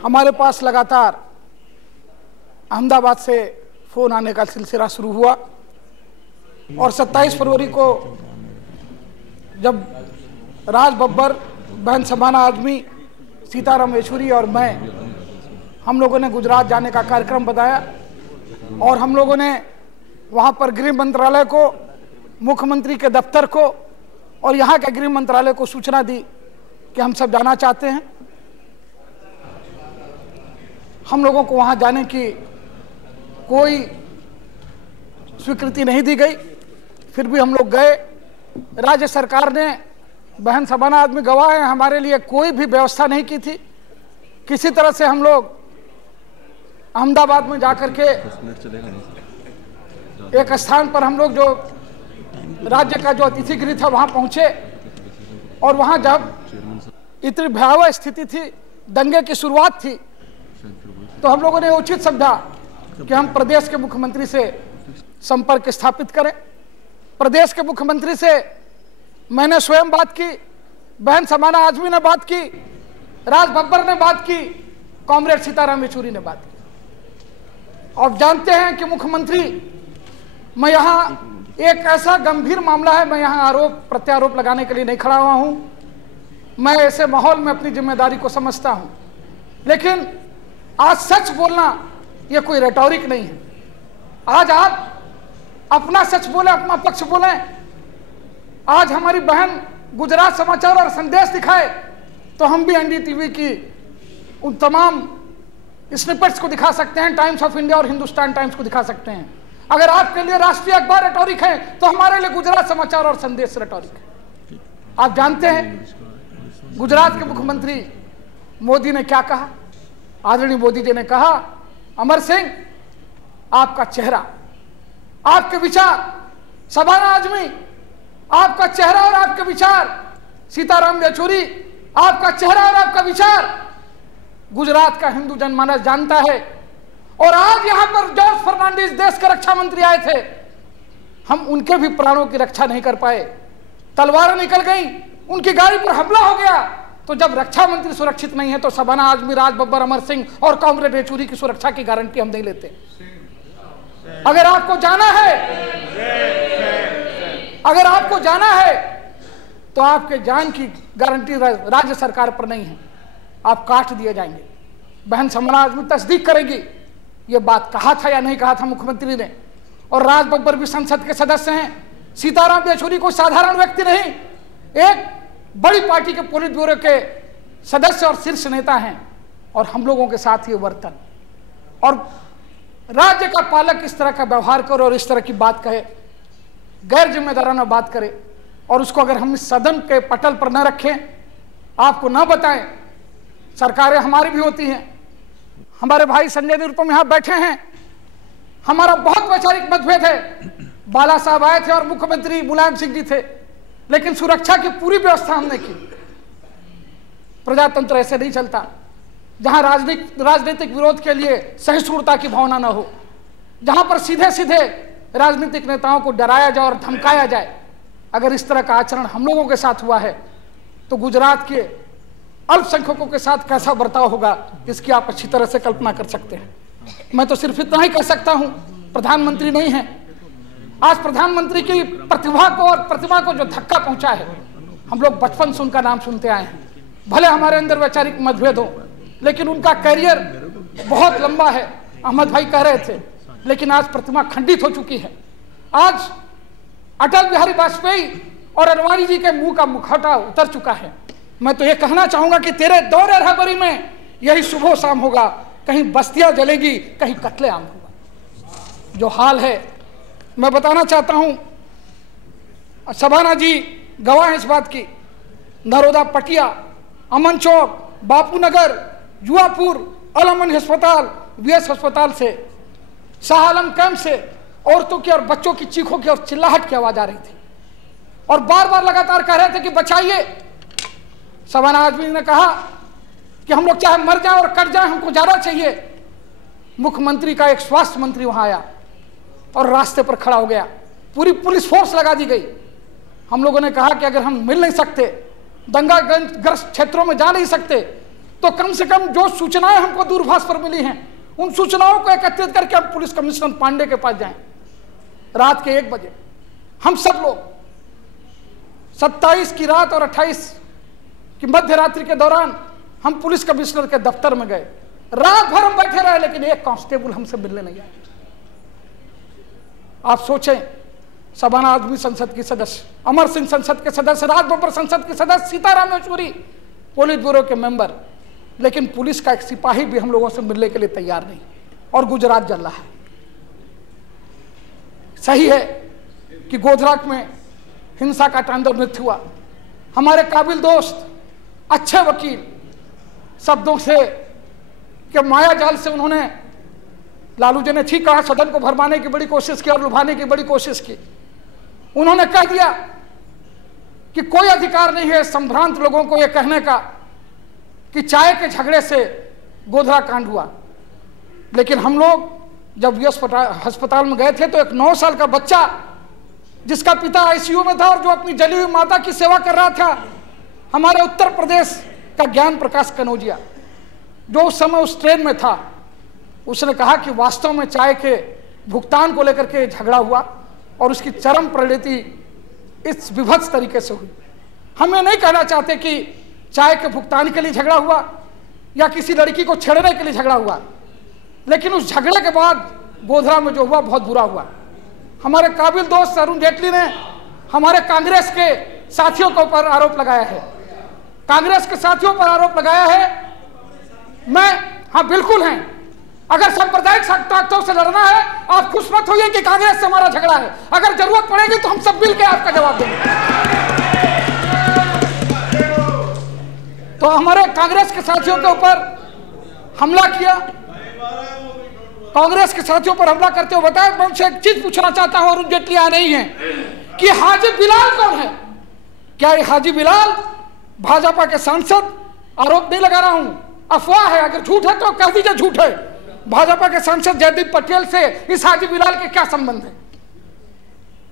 हमारे पास लगातार अहमदाबाद से फोन आने का सिलसिला शुरू हुआ और 27 फरवरी को जब राज बब्बर, बहन शबाना आजमी, सीताराम येचुरी और मैं, हम लोगों ने गुजरात जाने का कार्यक्रम बताया और हम लोगों ने वहाँ पर गृह मंत्रालय को, मुख्यमंत्री के दफ्तर को और यहाँ के गृह मंत्रालय को सूचना दी कि हम सब जाना चाहते हैं। हम लोगों को वहाँ जाने की कोई स्वीकृति नहीं दी गई, फिर भी हम लोग गए। राज्य सरकार ने, बहन शबाना आजमी गवाह हैं, हमारे लिए कोई भी व्यवस्था नहीं की थी। किसी तरह से हम लोग अहमदाबाद में जाकर के एक स्थान पर हम लोग जो राज्य का जो अतिथि गृह था वहाँ पहुँचे और वहाँ जब इतनी भयावह स्थिति थी, दंगे की शुरुआत थी, तो हम लोगों ने उचित समझा कि हम प्रदेश के मुख्यमंत्री से संपर्क स्थापित करें। प्रदेश के मुख्यमंत्री से मैंने स्वयं बात की, बहन शबाना आजमी ने बात की, राज बब्बर ने बात की, कॉमरेड सीताराम येचुरी ने बात की। और जानते हैं कि मुख्यमंत्री, मैं यहाँ एक ऐसा गंभीर मामला है, मैं यहाँ आरोप प्रत्यारोप लगाने के लिए नहीं खड़ा हुआ हूँ। मैं ऐसे माहौल में अपनी जिम्मेदारी को समझता हूँ, लेकिन आज सच बोलना ये कोई रेटोरिक नहीं है। आज आप अपना सच बोले, अपना पक्ष बोले। आज हमारी बहन गुजरात समाचार और संदेश दिखाए तो हम भी एनडीटीवी की उन तमाम स्निपेट्स को दिखा सकते हैं, टाइम्स ऑफ इंडिया और हिंदुस्तान टाइम्स को दिखा सकते हैं। अगर आपके लिए राष्ट्रीय अखबार रेटोरिक है तो हमारे लिए गुजरात समाचार और संदेश रेटोरिक है। आप जानते हैं गुजरात के मुख्यमंत्री मोदी ने क्या कहा? आदरणीय मोदी जी ने कहा, अमर सिंह, आपका चेहरा, आपके विचार, शबाना आजमी, आपका चेहरा और आपके विचार, सीताराम येचुरी, आपका चेहरा और आपका विचार गुजरात का हिंदू जनमानस जानता है। और आज यहां पर जॉर्ज फर्नांडिस देश के रक्षा मंत्री आए थे, हम उनके भी प्राणों की रक्षा नहीं कर पाए। तलवारें निकल गई, उनकी गाड़ी पर हमला हो गया। तो जब रक्षा मंत्री सुरक्षित नहीं है तो शबाना आजमी, राज बब्बर, अमर सिंह और कॉमरेड येचुरी की सुरक्षा की गारंटी हम नहीं लेते। अगर आपको जाना है, अगर आपको जाना है तो आपके जान की गारंटी राज्य सरकार पर नहीं है, आप काट दिए जाएंगे। बहन शबाना आजमी तस्दीक करेगी ये बात कहा था या नहीं कहा था मुख्यमंत्री ने। और राज बब्बर भी संसद के सदस्य हैं। सीताराम येचुरी कोई साधारण व्यक्ति नहीं, एक बड़ी पार्टी के पोलित ब्यूरो के सदस्य और शीर्ष नेता हैं। और हम लोगों के साथ ये वर्तन और राज्य का पालक इस तरह का व्यवहार करे और इस तरह की बात कहे, गैर जिम्मेदाराना बात करे, और उसको अगर हम इस सदन के पटल पर न रखें, आपको न बताएं। सरकारें हमारी भी होती हैं। हमारे भाई संजय निरुपम यहाँ बैठे हैं, हमारा बहुत वैचारिक मतभेद है। बाला साहब आए थे और मुख्यमंत्री मुलायम सिंह जी थे, लेकिन सुरक्षा की पूरी व्यवस्था हमने की। प्रजातंत्र ऐसे नहीं चलता जहां राजनीतिक विरोध के लिए सहिष्णुता की भावना न हो, जहां पर सीधे सीधे राजनीतिक नेताओं को डराया जाए और धमकाया जाए। अगर इस तरह का आचरण हम लोगों के साथ हुआ है तो गुजरात के अल्पसंख्यकों के साथ कैसा बर्ताव होगा, इसकी आप अच्छी तरह से कल्पना कर सकते हैं। मैं तो सिर्फ इतना ही कह सकता हूं, प्रधानमंत्री नहीं है। आज प्रधानमंत्री की प्रतिभा को और प्रतिमा को जो धक्का पहुंचा है, हम लोग बचपन से उनका नाम सुनते आए हैं। भले हमारे अंदर वैचारिक मतभेद हो, लेकिन उनका कैरियर बहुत लंबा है। अहमद भाई कह रहे थे, लेकिन आज प्रतिमा खंडित हो चुकी है। आज अटल बिहारी वाजपेयी और अडवाणी जी के मुंह का मुखौटा उतर चुका है। मैं तो ये कहना चाहूंगा कि तेरे दौरे रहबरी में यही सुबह शाम होगा, कहीं बस्तियां जलेगी, कहीं कत्लेआम होगा। जो हाल है, मैं बताना चाहता हूं, शबाना जी गवाह है इस बात की। नरोदा पटिया, अमन चौक, बापू नगर, जुआपुर, अल अमन अस्पताल, वीएस अस्पताल से, शाह आलम कैंप से औरतों की और बच्चों की चीखों की और चिल्लाहट की आवाज आ रही थी और बार बार लगातार कह रहे थे कि बचाइए। शबाना आजमी ने कहा कि हम लोग चाहे मर जाएं और कट जाएं, हमको ज्यादा चाहिए। मुख्यमंत्री का एक स्वास्थ्य मंत्री वहां आया और रास्ते पर खड़ा हो गया, पूरी पुलिस फोर्स लगा दी गई। हम लोगों ने कहा कि अगर हम मिल नहीं सकते, दंगाग्रस्त क्षेत्रों में जा नहीं सकते, तो कम से कम जो सूचनाएं हमको दूरभाष पर मिली हैं उन सूचनाओं को एकत्रित करके हम पुलिस कमिश्नर पांडे के पास जाएं। रात के 1 बजे हम सब लोग 27 की रात और 28 की मध्य रात्रि के दौरान हम पुलिस कमिश्नर के दफ्तर में गए। रात भर हम बैठे रहे, लेकिन एक कांस्टेबल हमसे मिलने नहीं आया। आप सोचें, शबाना आजमी संसद की सदस्य, अमर सिंह संसद के सदस्य, राज बब्बर संसद के सदस्य, सीताराम येचुरी पोलित ब्यूरो के मेंबर, लेकिन पुलिस का एक सिपाही भी हम लोगों से मिलने के लिए तैयार नहीं। और गुजरात जल रहा है। सही है कि गोधरा में हिंसा का तांडव नृत्य हुआ। हमारे काबिल दोस्त, अच्छे वकील शब्दों से कि माया जाल से उन्होंने, लालू जी ने ठीक कहा, सदन को भरमाने की बड़ी कोशिश की और लुभाने की बड़ी कोशिश की। उन्होंने कह दिया कि कोई अधिकार नहीं है संभ्रांत लोगों को यह कहने का कि चाय के झगड़े से गोधरा कांड हुआ। लेकिन हम लोग जब अस्पताल में गए थे तो एक 9 साल का बच्चा जिसका पिता आईसीयू में था और जो अपनी जली हुई माता की सेवा कर रहा था, हमारे उत्तर प्रदेश का ज्ञान प्रकाश कनौजिया, जो उस समय उस ट्रेन में था, उसने कहा कि वास्तव में चाय के भुगतान को लेकर के झगड़ा हुआ और उसकी चरम परिणति इस विभत्स तरीके से हुई। हम ये नहीं कहना चाहते कि चाय के भुगतान के लिए झगड़ा हुआ या किसी लड़की को छेड़ने के लिए झगड़ा हुआ, लेकिन उस झगड़े के बाद गोधरा में जो हुआ बहुत बुरा हुआ। हमारे काबिल दोस्त अरुण जेटली ने हमारे कांग्रेस के साथियों के ऊपर आरोप लगाया है, कांग्रेस के साथियों पर आरोप लगाया है। हाँ बिल्कुल हैं, अगर सांप्रदायिक ताकतों से लड़ना है, आप खुश मत होइए कि कांग्रेस से हमारा झगड़ा है। अगर जरूरत पड़ेगी तो हम सब मिलकर आपका जवाब देंगे। तो हमारे कांग्रेस के साथियों के ऊपर हमला किया, कांग्रेस के साथियों पर हमला करते हुए बताया। मैं उनसे एक चीज पूछना चाहता हूं, अरुण जेटली आ नहीं है, कि हाजी बिलाल कौन है? क्या ये हाजी बिलाल भाजपा के सांसद? आरोप नहीं लगा रहा हूं, अफवाह है, अगर झूठ है तो कह दीजिए झूठ है। भाजपा के सांसद जयदीप पटेल से इस हाजी बिलाल के क्या संबंध है?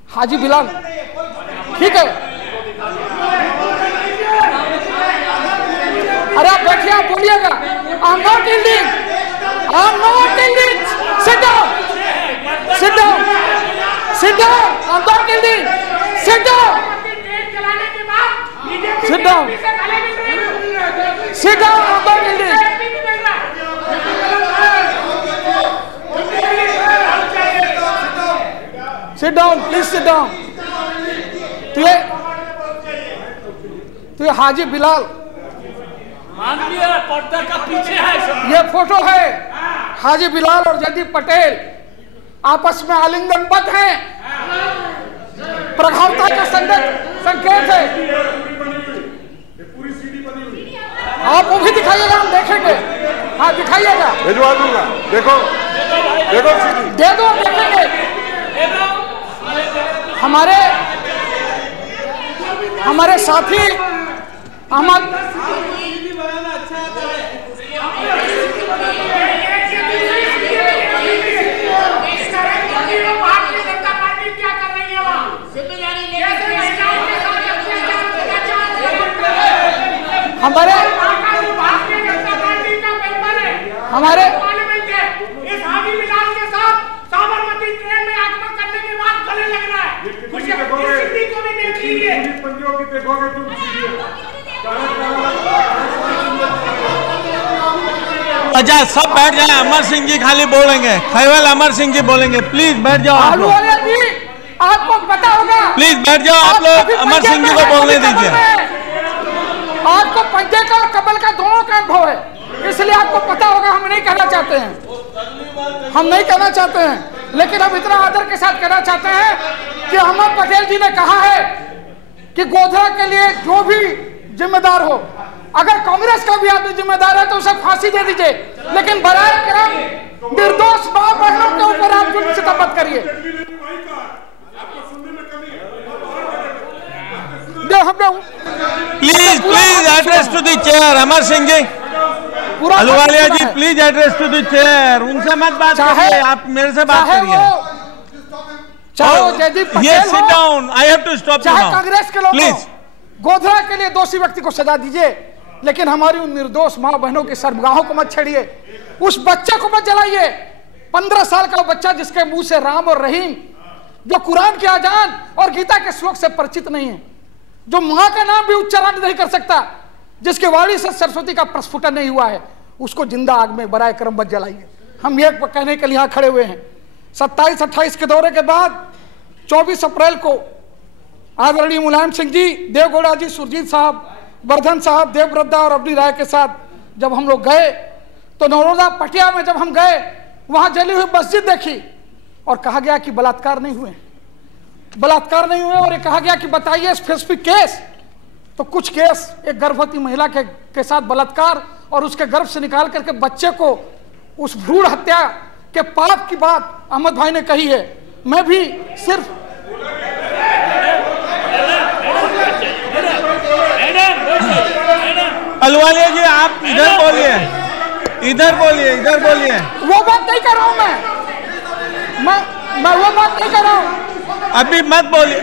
हाजी बिलाल ठीक है, अरे आप बैठिए, आप बोलिएगा। I am not yielding, I am not yielding, sit down, sit down, sit down, I am not yielding, sit down, sit down, sit down, I am not yielding. Sit down, please sit down. तो ये हाजी बिलाल, माननीय पर्दा का पीछे है, ये photo है। हाजी बिलाल और जयदीप पटेल आपस में आलिंगनबद्ध हैं, प्रभावता का संकेत है। आप वो भी दिखाइएगा, हम देखेंगे। हाँ दिखाइएगा, भिजवा दूंगा, देखो देखो दे दो, देखेंगे। हमारे साथी अहमद हमारे इस हाजी बिलाल के साथ साबरमती ट्रेन में आगमन करने के बाद गले लग रहा है। को भी देख लीजिए, अच्छा सब बैठ जाए, अमर सिंह जी खाली बोलेंगे, केवल अमर सिंह जी बोलेंगे। प्लीज बैठ जाओ आप लोग, आपको पता होगा, प्लीज बैठ जाओ आप लोग, अमर सिंह जी को बोलने दीजिए। आपको पंजे का और कमल का दोनों का अनुभव है, इसलिए आपको पता होगा। हम नहीं कहना चाहते हैं, हम नहीं कहना चाहते हैं, लेकिन हम इतना आदर के साथ कहना चाहते हैं कि अहमद पटेल जी ने कहा है कि गोधरा के लिए जो भी जिम्मेदार हो अगर कांग्रेस का भी आदमी जिम्मेदार है तो उसे फांसी दे दीजिए, लेकिन बराए करम निर्दोष मां बहनों के ऊपर आप जुल्म से मत करिए। Please address to the chair. Amar Singh ji, Ahluwalia ji, please address to the chair. उनसे मत बात करिए, आप मेरे से बात करिए। Yes, sit down. I have to stop you now. चाहे कांग्रेस के लोग Please. गोधरा के लिए दोषी व्यक्ति को सजा दीजिए, लेकिन हमारी उन निर्दोष माँ बहनों की शर्मगाहों को मत छेड़िए, उस बच्चे को मत जलाइए। 15 साल का बच्चा जिसके मुंह से राम और रहीम, जो कुरान के अजान और गीता के श्लोक से परिचित नहीं है, जो माँ का नाम भी उच्चारण नहीं कर सकता, जिसके वाणी से सरस्वती का प्रस्फुटन नहीं हुआ है, उसको जिंदा आग में बराए करम मत जलाइए। हम ये कहने के लिए यहाँ खड़े हुए हैं। 27-28 के दौरे के बाद 24 अप्रैल को आदरणीय मुलायम सिंह जी, देवगौड़ा जी, सुरजीत साहब, वर्धन साहब, देवव्रता और अबनी राय के साथ जब हम लोग गए तो नरोदा पटिया में जब हम गए, वहां जली हुई मस्जिद देखी और कहा गया कि बलात्कार नहीं हुए, और ये कहा गया कि बताइए स्पेसिफिक केस। तो कुछ केस, एक गर्भवती महिला के साथ बलात्कार और उसके गर्भ से निकाल करके बच्चे को उस भ्रूण हत्या के पाप की बात अहमद भाई ने कही है। मैं भी सिर्फ अहलुवालिया जी, आप इधर बोलिए, इधर बोलिए। वो बात नहीं कर रहा हूं मैं वो बात नहीं कर रहा हूं। अभी मत बोलिए।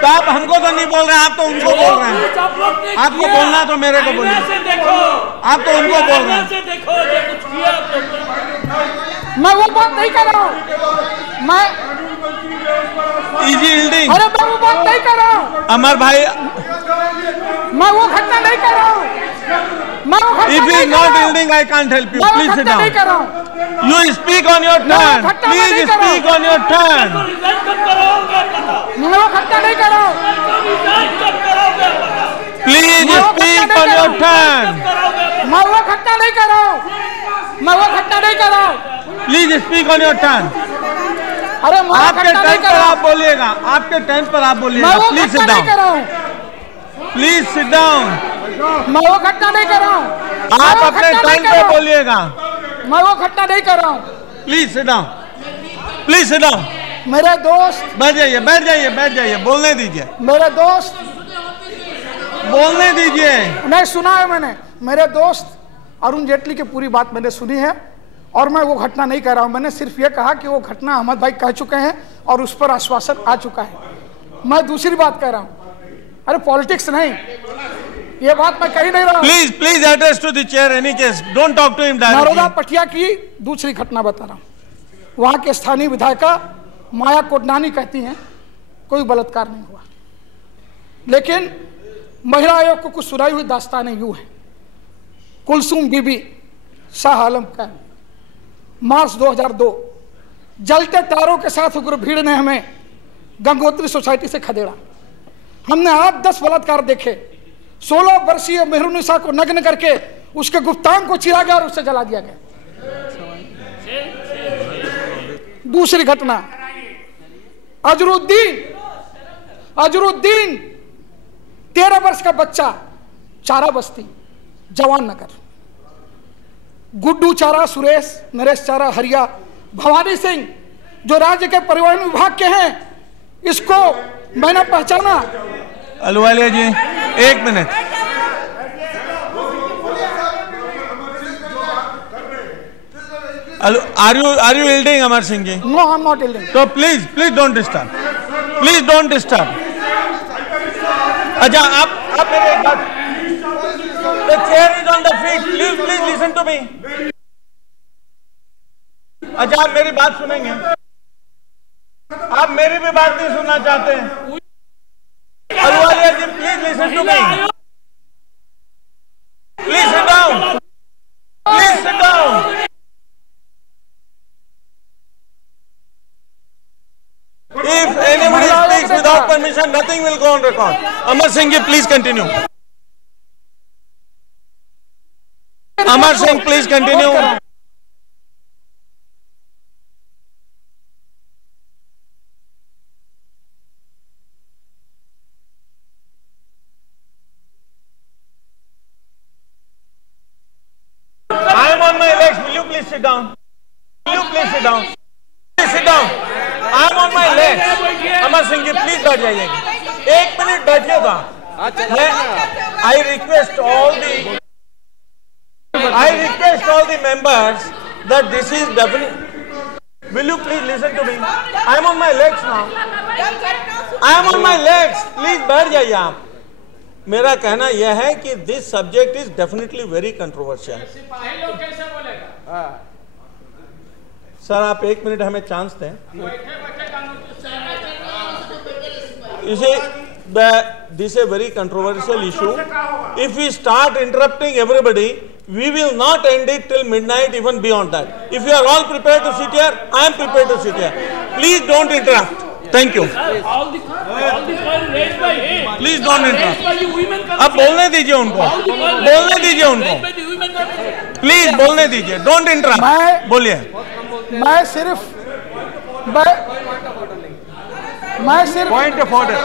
तो आप हमको तो नहीं बोल रहे हैं, आप तो उनको बोल रहे हैं। आपको बोलना तो मेरे को बोलिए, आप तो उनको बोल रहे हैं। मैं वो बात नहीं कर रहा हूं। मैं इजी यील्डिंग, अरे मैं वो बात नहीं कर रहा हूं। अमर भाई, मैं वो घटना नहीं कर रहा हूं। If he is not yielding, I can't help you. Please sit down. You speak on your turn. Please speak on your turn. मैं वो घटना नहीं कर रहा हूं। Please speak on your turn. मैं वो घटना नहीं कर रहा हूं। Please speak on your turn. अरे आपके टाइम पर आप बोलिएगा, आपके टाइम पर आप बोलिएगा। Please sit down, please sit down. मैं वो घटना नहीं कर रहा हूँ। आप अपने टाइम पे बोलिएगा। मैं वो घटना नहीं कर रहा हूँ। Please sit down, please sit down. मेरे दोस्त, बैठ जाइए, बोलने दीजिए। मेरे दोस्त, बोलने दीजिए। नहीं, सुना है मैंने। मेरे दोस्त अरुण जेटली की पूरी बात मैंने सुनी है और मैं वो घटना नहीं कह रहा हूँ। मैंने सिर्फ ये कहा कि वो घटना अहमद भाई कह चुके हैं और उस पर आश्वासन आ चुका है। मैं दूसरी बात कह रहा हूँ। अरे पॉलिटिक्स नहीं, ये बात मैं कही नहीं रहा। Please address to the chair any case, don't talk to him directly. Naroda Patiya की दूसरी घटना बता रहा हूँ। वहां के स्थानीय विधायिका माया कोडनानी कहती हैं कोई बलात्कार नहीं हुआ, लेकिन महिला आयोग को कुछ सुनाई हुई दास्तानें यूं है। कुलसुम बीबी शाह आलम का मार्च 2002 जलते तारों के साथ उग्र भीड़ ने हमें गंगोत्री सोसाइटी से खदेड़ा। हमने 8-10 बलात्कार देखे। 16 वर्षीय मेहरुनिसा को नग्न करके उसके गुप्तांग को चीरा गया और उसे जला दिया गया। दूसरी घटना, अजरुद्दीन 13 वर्ष का बच्चा, चारा बस्ती, जवान नगर। गुड्डू चारा सुरेश, नरेश चारा हरिया, भवानी सिंह जो राज्य के परिवहन विभाग के हैं, इसको मैंने पहचाना। अहलुवालिया जी, एक minute. Are you yielding, Amar Singh ji? No, I'm not yielding. So please don't disturb. Please don't disturb. अच्छा, आप मेरे एक बात, the chair is on the feet. Please listen to me. अच्छा, आप मेरी बात सुनेंगे? आप मेरी भी बात नहीं सुनना चाहते हैं? Ahluwalia ji, please listen to me. Please sit down, please sit down. If anybody speaks without permission, nothing will go on record. Amar Singh ji, please continue. Amar Singh, please continue. down. Will you please sit down? Please sit down. I am on my legs. Amar Singh ji please बैठ जाइए. एक minute बैठिए था. I request all the members that this is definitely. Will you please listen to me? I am on my legs now. I am on my legs. Please बैठ जाइए आप. मेरा कहना यह है कि this subject is definitely very controversial. Sir आप एक मिनट हमें चांस दें. You see, this is a very controversial issue. If we start interrupting everybody, we will not end it till midnight, even beyond that. If you are all prepared to sit here, I am prepared to sit here. Please don't interrupt. Thank you. All the points raised by him. Please don't interrupt. अब बोलने दीजिए उनको. बोलने दीजिए उनको. Please बोलने दीजिए. Don't interrupt. बोलिए. मैं सिर्फ Point of order.